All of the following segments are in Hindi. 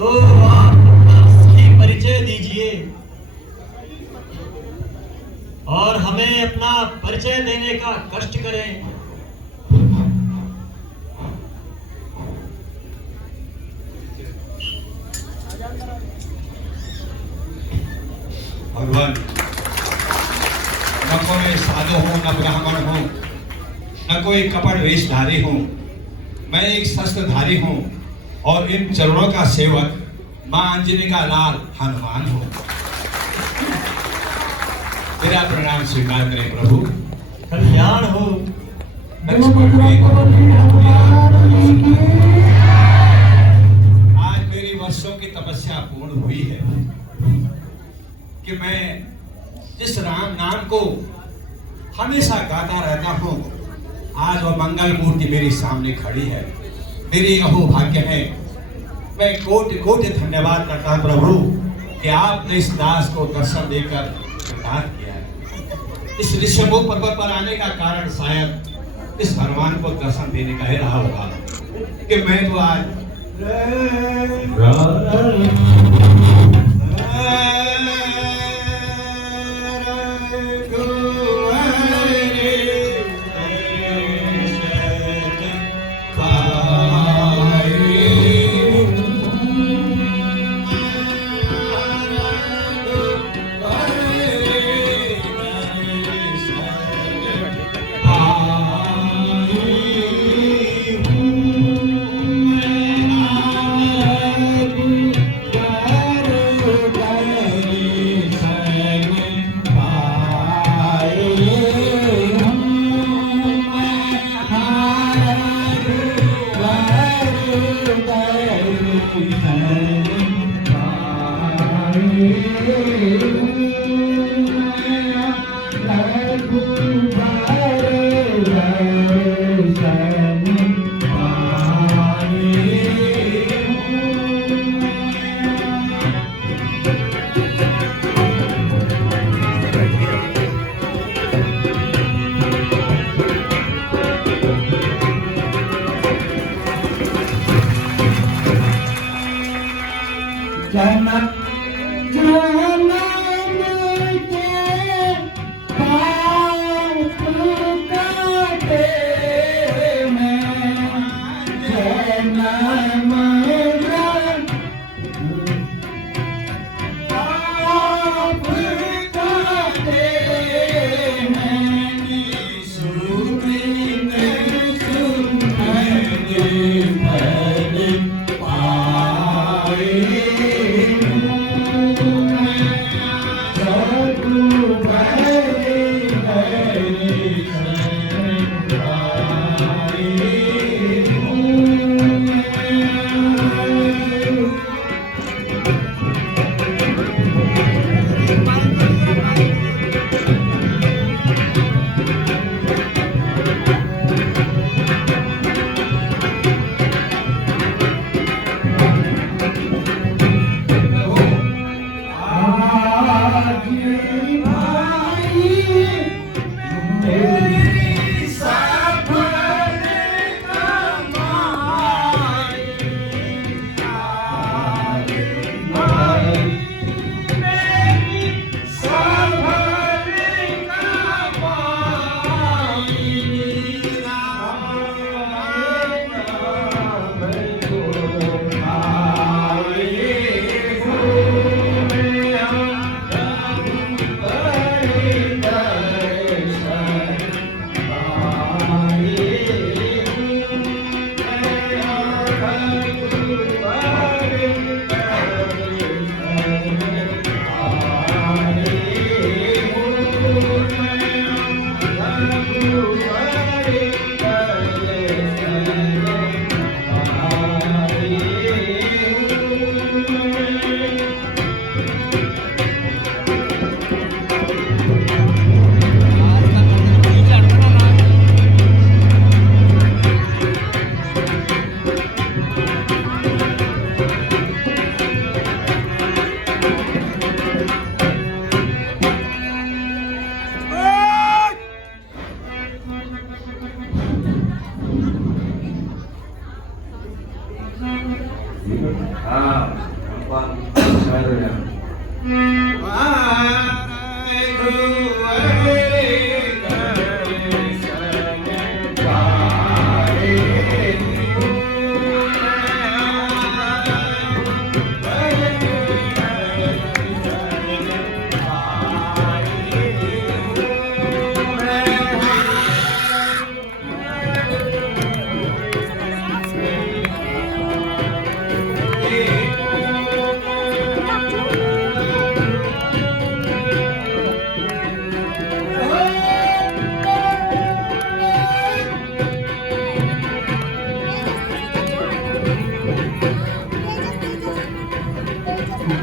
तो आप अपना सही परिचय दीजिए और हमें अपना परिचय देने का कष्ट करें। भगवान, न कोई साधु हूं, न ब्राह्मण हूं, न कोई कपट वेशधारी हूं। मैं एक शस्त्रधारी हूं और इन चरणों का सेवक मां अंजनी का लाल हनुमान हूं। मेरा प्रणाम स्वीकार करें प्रभु। कल्याण हो। आज मेरी वर्षों की तपस्या पूर्ण हुई है कि मैं जिस राम नाम को हमेशा गाता रहता हूं, आज वह मंगल मूर्ति मेरे सामने खड़ी है। मेरी अहो भाग्य है। मैं कोटि कोटि धन्यवाद करता हूं प्रभु कि आपने इस दास को दर्शन देकर प्रदान किया है। इस ऋषभोग पर्वत पर आने का कारण शायद इस भगवान को दर्शन देने का ही रहा होगा कि मैं तो आज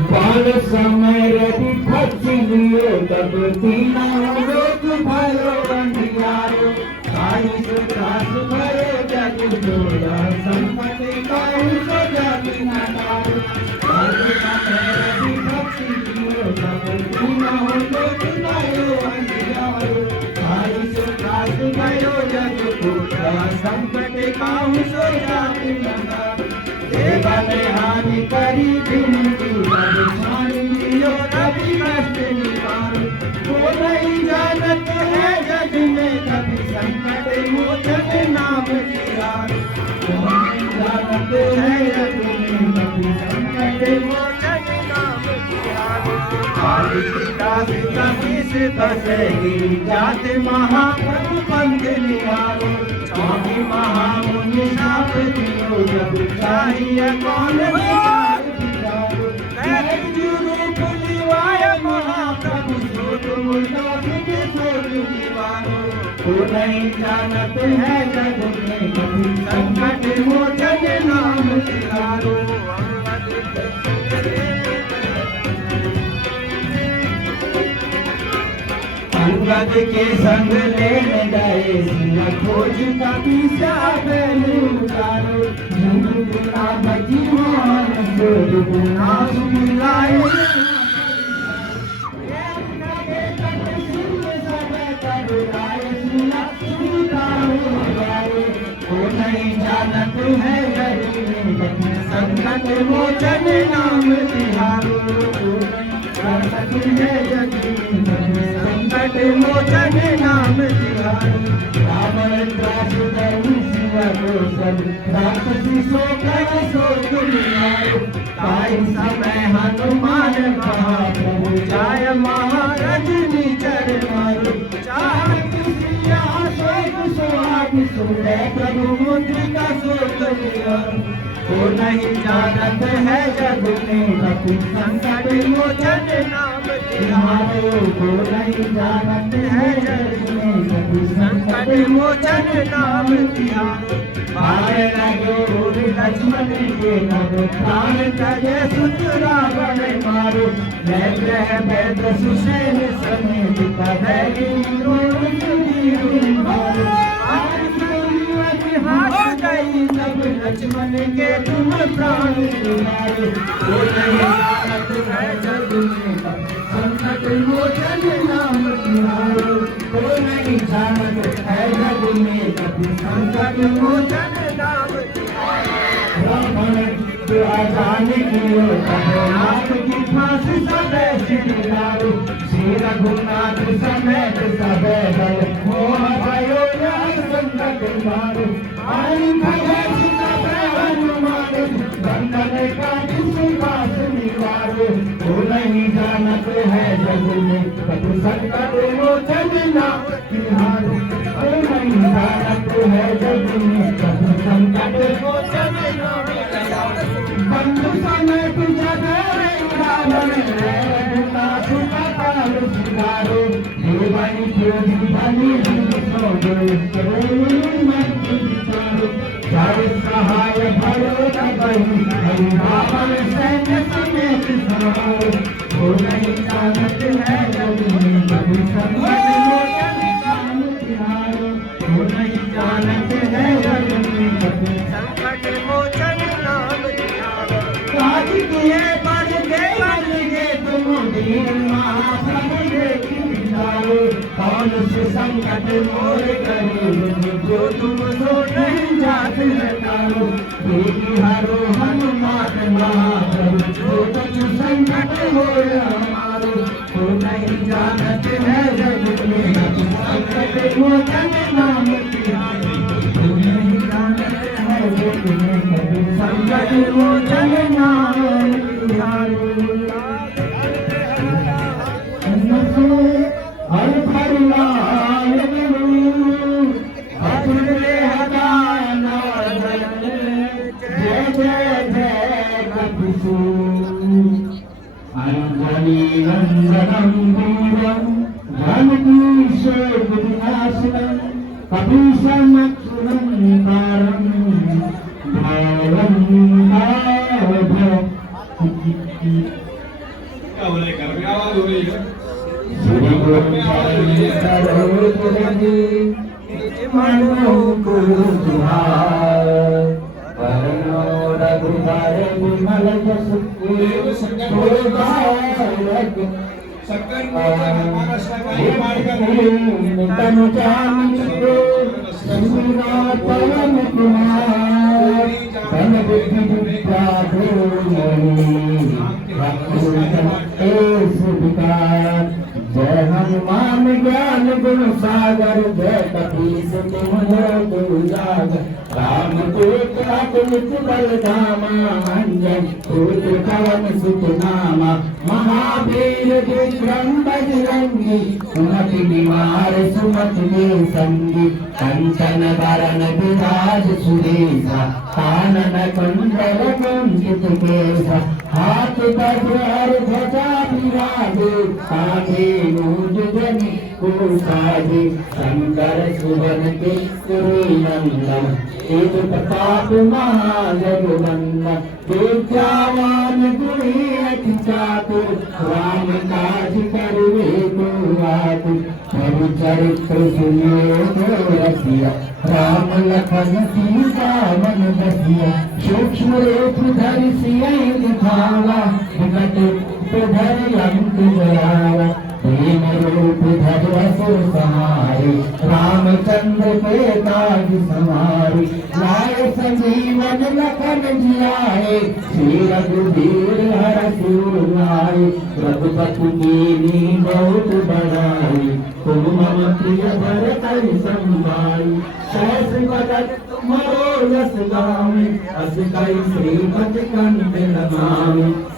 बाल समय रवि भक्ति लियो तब तीना लोक भयो अंधियारो साई सुदास भयो जग जोड़ा संपत काहू सो जग नारो बाल समय रवि भक्ति लियो तब तीना लोक भयो अंधियारो साई सुदास भयो जग जोड़ा संपत काहू सो जग नारो देवन हानि करी बिनती दियो कभी कष्ट निवारो वो नहीं जानत है जग में कभी संकट मोचन नाम तिहारो वो नहीं जानत है जग में कभी संकट मोचन नाम तिहारो कालिदास कभी से बसेगी जात महाप्रभु पंथ निहारो स्वामी महामुनि साप दियो जब चाहिए कौन विचार विचारो रूप लिवाय महाप्रभु सोच मुर्दा के सोच निवारो वो नहीं जानत है जग में कभी संकट मोचन नाम तिहारो अंगद के संग लेने गए सिया खोज कभी साबेलू उतारो झुमका बजी मान सोच गुना सुलाए वो नहीं जानत है जग में संकट मोचन नाम तिहारो जानत है जग में संकट मोचन नाम तिहारो रावण त्रास दहु शिव को सब राक्षसी सो कर सोच निहारो ताई समय हनुमान महाप्रभु जाय महाराज निचर मारो चाहत सिया सोग सुहाग सुने प्रभु मुद्रिका सोच निहारो वो नहीं जानत है जग में कभी संकट मोचन नाम तिहारो वो नहीं जानत है जग में कभी संकट मोचन नाम तिहारो बार लगो लक्ष्मण के नव प्राण तजे सुत रावण मारो जय ग्रह वेद सुषेण समेत तदैवी हाथ गई सब लक्ष्मण के तुम प्राण तुम्हारे वो नहीं जानत है जग में संकट मोचन नाम तिहारो वो नहीं जानत है जग में कभी संकट मोचन नाम रावण जो अजान कियो रघुनाथ की फांसी सबे सिधारो श्री रघुनाथ समेत सबे दल मोह भयो संकट मारो आई भजे सबे हनुमान बंदन का सुबास निवारो वो नहीं जानत है जग में कभी संकट मोचन नाम तिहारो वो नहीं जानत है जग में कभी संकट मोचन नाम बंधु समेत जगै रावण रघुनाथ का काल सिधारो देवनी प्योरी बनी सो जय सहाय भयो तबहि हरि रावण सैन्य समेत सवारो वो नहीं जानत है जग में कभी संकट मोचन नाम तिहारो वो नहीं जानत है जग में कभी संकट मोचन नाम तिहारो काज किए पर देवन के तुम दीन महाप्रभु देखी विचारो कौन से संकट मोर करो जो तुम सो नहीं जात हटारो देखी हरो हनुमान महाप्रभु जो विमोचन नाम तिहारो तुम नहीं जानते हो वो तुम्हें कभी संकट विमोचन नाम तिहारो हर फरमान अपने हदाना जय जय जय कपिसु अंजलि नंदनम वीरम धनकीशेर विनाशनम कपीशमक्षुरम कारम भैरम आभ्य क्या बोले घर में आवाज हो रही है श्री गुरु सरोजरजी मनो गुरु जुहार परनो रघुबर विमल जसु शक्कर हमारा सगाई मार्ग तन जामितो संगीना परम कुमार तन बुद्धि विद्या धोमणि भक्ति सुविकार जय हनुमान ज्ञान गुण सागर जय कपीस तिहुँ लोक उजागर राम दूत अतुलित बल धामा अंजन पुत्र पवन सुत नामा महावीर विक्रम बजरंगी सुमति निवार सुमति में संगी कंचन वरण विराज सुरेशा कानन कुंडल कुंचित केशा हाथ वज्र ध्वजा विराजे कांधे मूंज जनि कुसाजे शंकर सुवन केसरी नंदन एक प्रताप महाजगवंदन विद्यावान गुणी अति चातुर राम काज करिबे को आतुर प्रभु चरित्र सुनियो तो रसिया राम लखन सीता मन बसिया सूक्ष्म रूप धरि सियहि दिखावा विकट रूप धरि लंक जरावा प्रेम रूप धरि असुर संहारे रामचंद्र के काज समारे लाए संजीवन लखन जियाए श्री रघुवीर हरषि उर लाए रघुपति कीन्ही बहुत बड़ाई तुम मम प्रिय भरत संभाई सहस बदन तुम्हारो यश गावें अस कई श्रीपति कंठ लगावें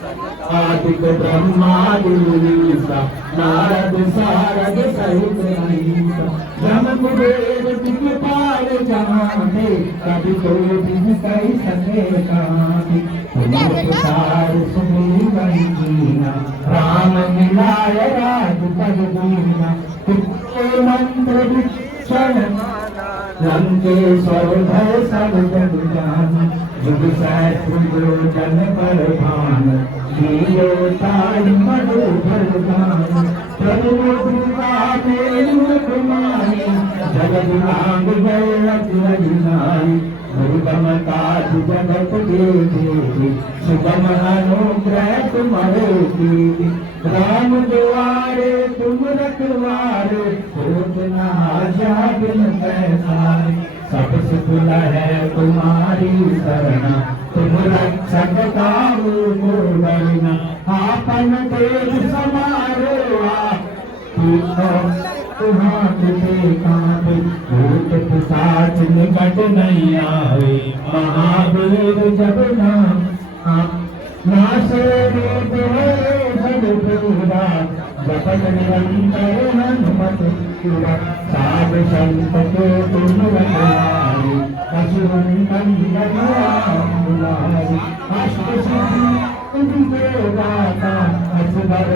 आदिक ब्रह्मादि मुनीसा नारद सारद सहित अहिंसा जम कुबेर दिखपाल जहाँ थे कभी कोई दिन कही सके कहाँ थे पुकार सुग्रीवन कीना राम मिलाय राज पद दीना तुझे मंत्र विक्षण लंकेश्वर भय सब जग जान जुग सहस्र योजन पर भान जियो ताई मधु भरदान प्रभु दुर्गा मेरु कुमारी जगत नांग जय रघुनाई दुर्गम काज जगत के देवी सुगम अनुग्रह तुम्हारे कीर्ति राम दुआरे तुम रखवारे होत न आशा बिन पैसारे सब सुख है तुम्हारी शरणा तुम रक्षक काहू को डरना आपन तेज समारो हाथ से कांपे भूत पिशाच निकट नहीं आवे महावीर जब नाम नाशे रूप सब पूरा जपत निरंतर हनुमत पूरा साध संत को तुम रखवारे असुरंदन बुलारे अष्ट सिद्धि तुमको दाता असबर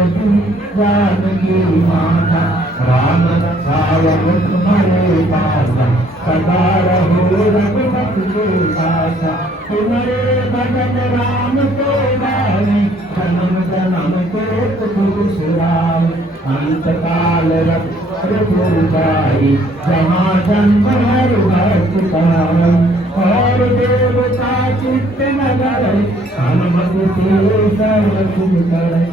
जानकी माता राम रक्षावत तुम्हारे पासा सदा रहो रघुपति के पासा तुम्हारे भजन राम को गावे जन्म जन्म के तुझुराए अंत काल रघुवर जाई जहाँ जन्म हर भक्त पाए और देवता चित्त न धरे हनुमत से सर्व सुख करे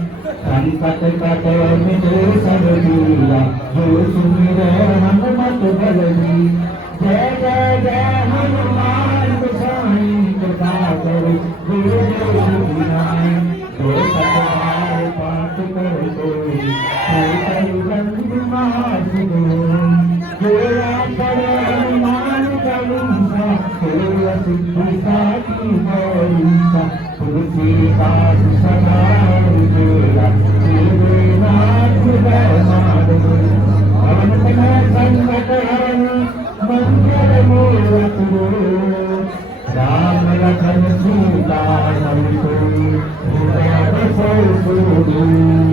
संकट कटे मिटे सब दीरा जो सुमिरे हनुमत बल दी जय जय जय हनुमान गोसाई कृपा करो गुरु देव दो सतहार पाठ करो कोई बंद महासुगो सिद्धि साखी गौरीका तुलसीदास सदा हृदया तेरे नाथ बैमार अंत में संकट हरण मंगल मूरत राम लखन सीता संतोष हृदय बसो